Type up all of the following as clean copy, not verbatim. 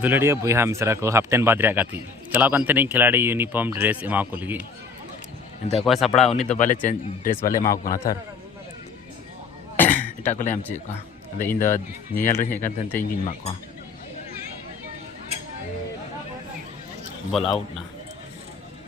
दुलड़िया बुहा मिसरा को हाफ्टेन बाद गाती चलाव खिलाड़ी यूनिफॉर्म ड्रेस एमा को लगी एंत अकोय सापड़ा उनी तो बाले चेंज ड्रेस बाले एमा को थर एटा को ले चे को अदे इन नियल रे हेकन ते इंगिन मा को बॉल आउट ना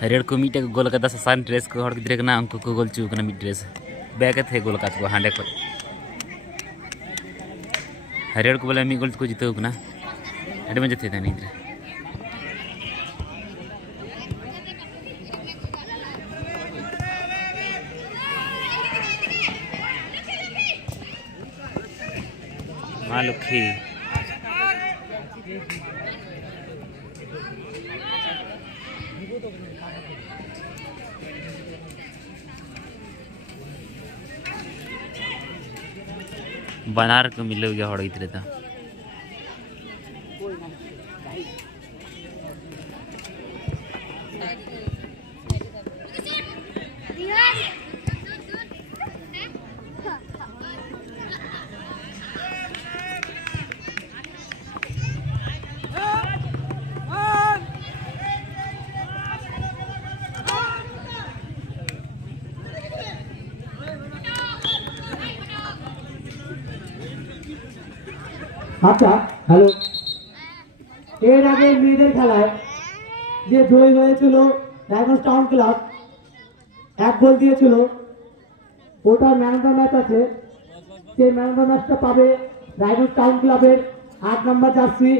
हरियर को मीटे गोल का सासान ड्रेस को हड़ गिद्रे कना उनको को गोल चू कना मिड ड्रेस बैग थे गोल का को हांडे को हरियर को बोले मी गोल को जीतो कना अडे मजे थे तनी इधर मालुखी बनार को मिलो गया हड़ इतरे था আচ্ছা হ্যালো এর আগে মেয়েদের খেলায় যে জয়ী হয়েছিল ডায়মন্ড টাউন ক্লাব এক গোল দিয়েছিল ওটা ম্যান অফ দ্য ম্যাচ আছে সেই ম্যান অফ দ্য ম্যাচটা পাবে ডায়মন্ড টাউন ক্লাবের 8 নম্বর জার্সি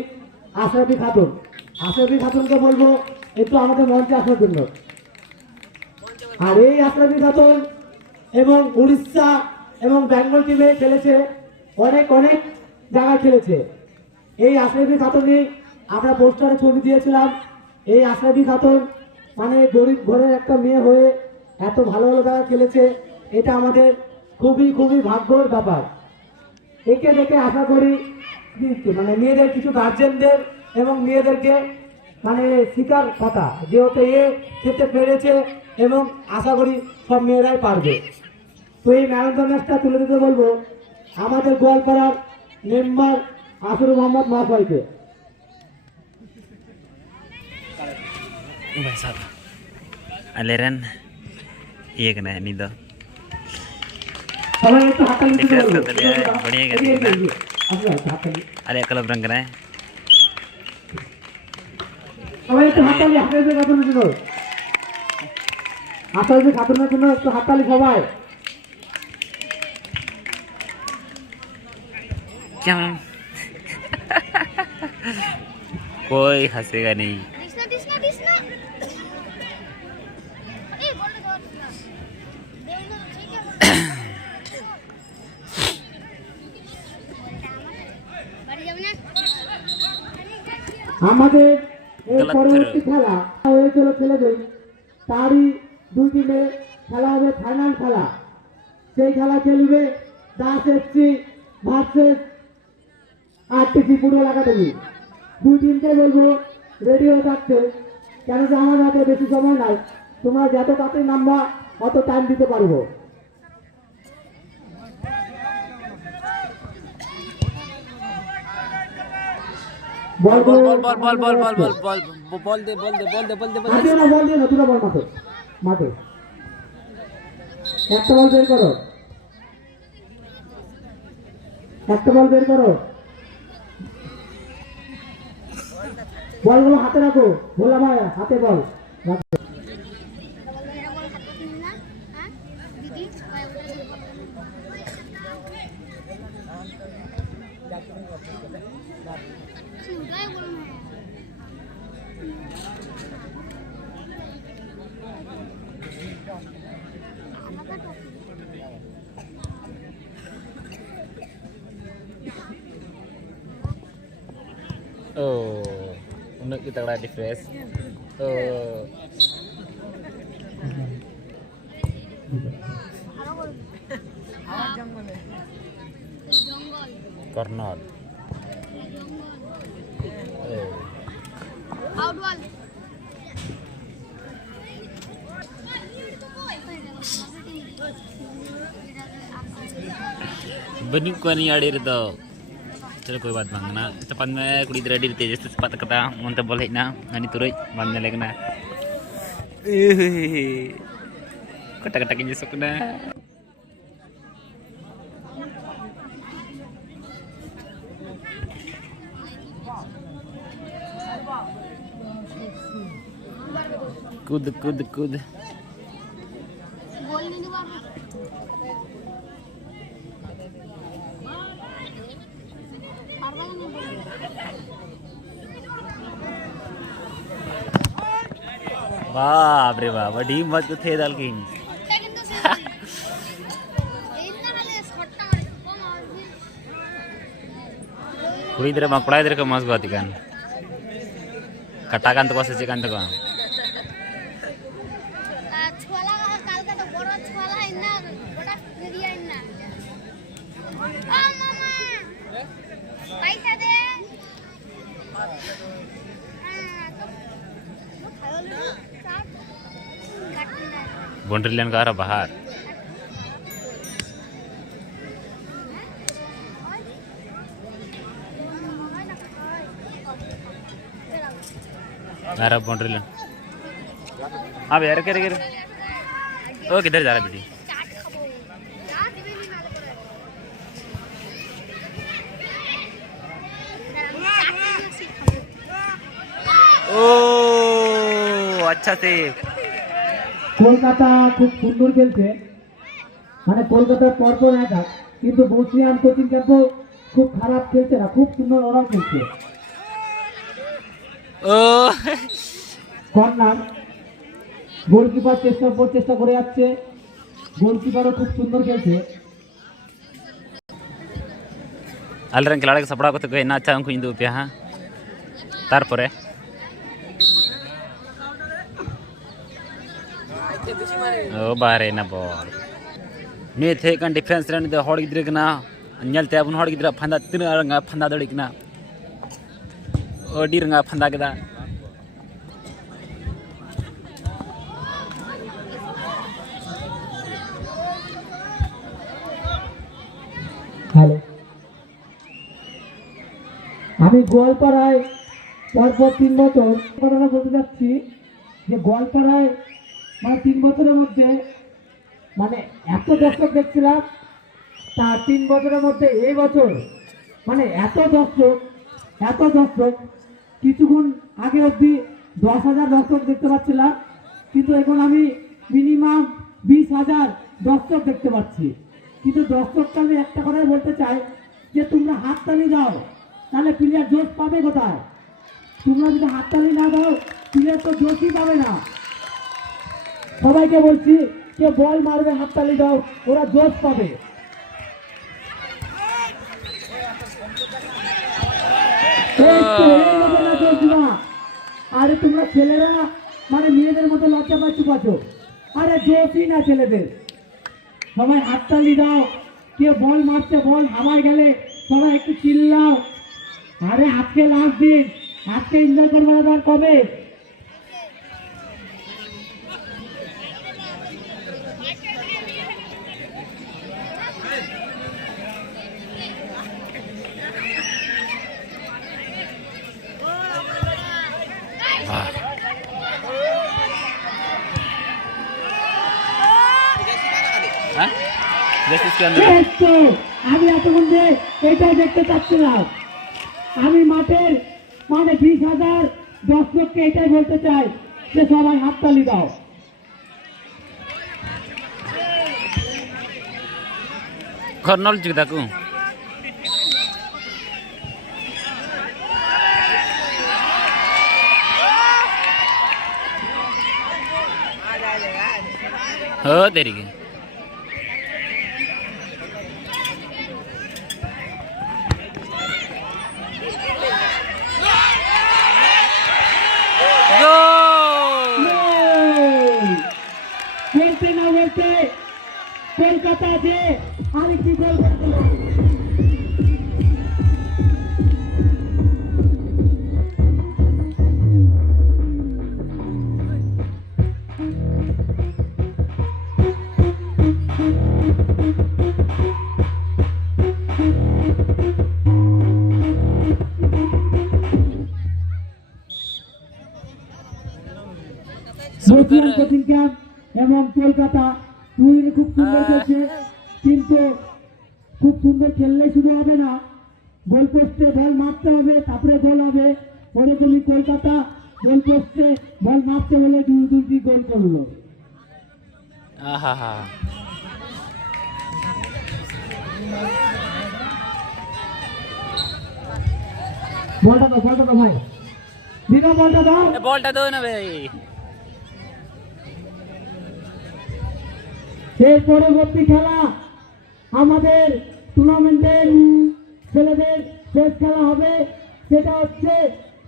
আশরাফি খাতুনকে বলবো একটু আমাদের মঞ্চে আসার জন্য। আর এই আশরাফি খাতুন এবং উড়িষ্যা এবং বেঙ্গল টিমে খেলেছে অনেক জায়গায় খেলেছে। এই আশরাফি খাতুনই আমরা পোস্টারে ছবি দিয়েছিলাম। এই আশরাফি খাতুন মানে গরিব ঘরের একটা মেয়ে হয়ে এত ভালো জায়গায় খেলেছে, এটা আমাদের খুবই ভাগ্যের ব্যাপার। একে দেখে আশা করি মানে মেয়েদের কিছু গার্জেনদের এবং মেয়েদেরকে মানে শিকার কথা যেহেতু এ খেতে পেরেছে এবং আশা করি সব মেয়েরাই পারবে। তো এই ম্যান অফ দ্য ম্যাচটা তুলে দিতে বলবো আমাদের গোয়ালপাড়ার মেম্বার আসির মোহাম্মদ মাহফাইকে। अलेरन ये कना है नींद सबाई একটু হাততালি দিতে বলবো बढ़िया হাততালি अरे कलर रंग कना है সবাই একটু হাততালি হাততালি খাতুনের জন্য আশরাফি খাতুনের জন্য একটু হাততালি সবাই। क्या मैम कोई हंसेगा नहीं। আমাদের এই পরবর্তী খেলা হয়েছিল ছেলেদের, তারই দুই টিমে খেলা হবে ফাইনাল খেলা। সেই খেলা খেলবে Das FC versus RTC football academy. দুই টিমকে বলবো রেডি হয়ে থাকতে, কেন যে আমার হাতে বেশি সময় নাই, তোমরা যত তাড়াতাড়ি নামবা অত টাইম দিতে পারবো। বল বল বল বল বল বল বল বল বল বল দে বল দে বল দে বল দে বল দে না বল দে না, দুটো বল মাঠে মাঠে একটা বল বের করো, একটা বল বের করো, বলগুলো হাতে রাখো, ভোলা ভাই হাতে বল রাখো। उन्हें की तगड़ा डिफ्रेस कर्नल बनी को नहीं आड़े रे तो चलो कोई बात बांगना तेपान में कुड़ी रेडी तेज तेपात कता मन बॉल हेना नानी तुरई बांधने लगना कटा कटा के सकना कूद कूद कूद बाप रे बाप डी मत थे दल की कुड़ी इधर मा कोड़ा इधर का मस्त बात कान कटा कान तो से कान तो का छुआला काल का तो बड़ छुआला इन्ना बड़ा एरिया इन्ना ओ मामा पैसा दे बाउंड्री लाइन का रहा बाहर अरे बाउंड्री लाइन हाँ भैया रखे रखे ओ किधर जा रहा बेटी ओ अच्छा से কলকাতা খুব সুন্দর খেলছে মানে কলকাতার পরপর একা কিন্তু বসিয়ান কোচিং ক্যাম্পও খুব খারাপ খেলছে না খুব সুন্দর ওরাও খেলছে ओ কর্নার গোলকিপার চেষ্টা করে যাচ্ছে গোলকিপারও খুব সুন্দর খেলছে अलरंग खिलाड़ी के सपड़ा को तो गए ना अच्छा उनको इंदु पे हाँ तार परे ओ बारे ना बॉल ने थे कन डिफेंस रन दे हॉड गिद्रे कना अन्यलते अपन हॉड गिद्रा फंदा तीन रंगा फंदा दड़ी कना ओडी रंगा फंदा केदा হ্যালো আমি গোয়ালপাড়ায় পরপর 3 বছর ঘটনা বলতে যাচ্ছি যে গোয়ালপাড়ায় মানে 3 বছরের মধ্যে মানে এত দর্শক দেখছিলাম তার 3 বছরের মধ্যে এই বছর মানে এত দর্শক কিছুক্ষণ আগে অবধি 10,000 দর্শক দেখতে পাচ্ছিলাম কিন্তু এখন আমি মিনিমাম 20,000 দর্শক দেখতে পাচ্ছি কিন্তু দর্শককে আমি একটা কথাই বলতে চাই যে তোমরা হাততালি দাও তাহলে প্লেয়ার জোশ পাবে কোথায় তোমরা যদি হাততালি না দাও প্লেয়ার তো জোশই পাবে না সবাইকে বলছি কে বল মারবে হাততালি দাও ওরা জোশ পাবে আরে তোমরা ছেলেরা মানে মেয়েদের মতো লজ্জা পাচ্ছ আরে জোশই না ছেলেদের সবাই হাততালি দাও কে বল মারছে বল হামার গেলে সবাই একটু চিল্লাও আরে আজকে লাস্ট দিন আজকে এনজয় করবে না আর কবে আমি এতক্ষণ যে এটাই দেখতে চাচ্ছিলাম আমি মাঠের মানে 20,000 দর্শককে এটাই বলতে চাই যে সবাই হাততালি দাও कर्नल जिगदा को हो तेरी के খেলতে না বলতে কলকাতা যে আরেকটি গোল করলো বসিয়ান কোচিং ক্যাম্প এবং কলকাতা দুই খুব সুন্দর খেলছে, কিন্তু খুব সুন্দর খেললে শুধু হবে না, গোল পোস্টে বল মারতে হবে, তারপরে গোল হবে। ওরকমই কলকাতা গোল পোস্টে বল মারতে হলে দুটি গোল করলো। আহা বলটা দাও ভাই, দিদা বলটা দাও। বলটা দাও না ভাই। এর পরবর্তী খেলা আমাদের টুর্নামেন্টের ছেলেদের শেষ খেলা হবে, সেটা হচ্ছে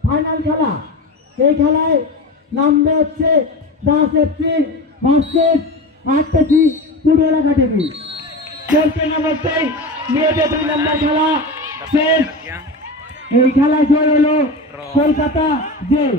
ফাইনাল খেলা। এই খেলায় নামবে হচ্ছে 10 এপ্রিল ভার্সেস আটটি ফুটবল একাডেমি। চলতে না করতেই মেয়েদের 2 নম্বর খেলা শেষ। এই খেলায় জয় হলো কলকাতা জেল।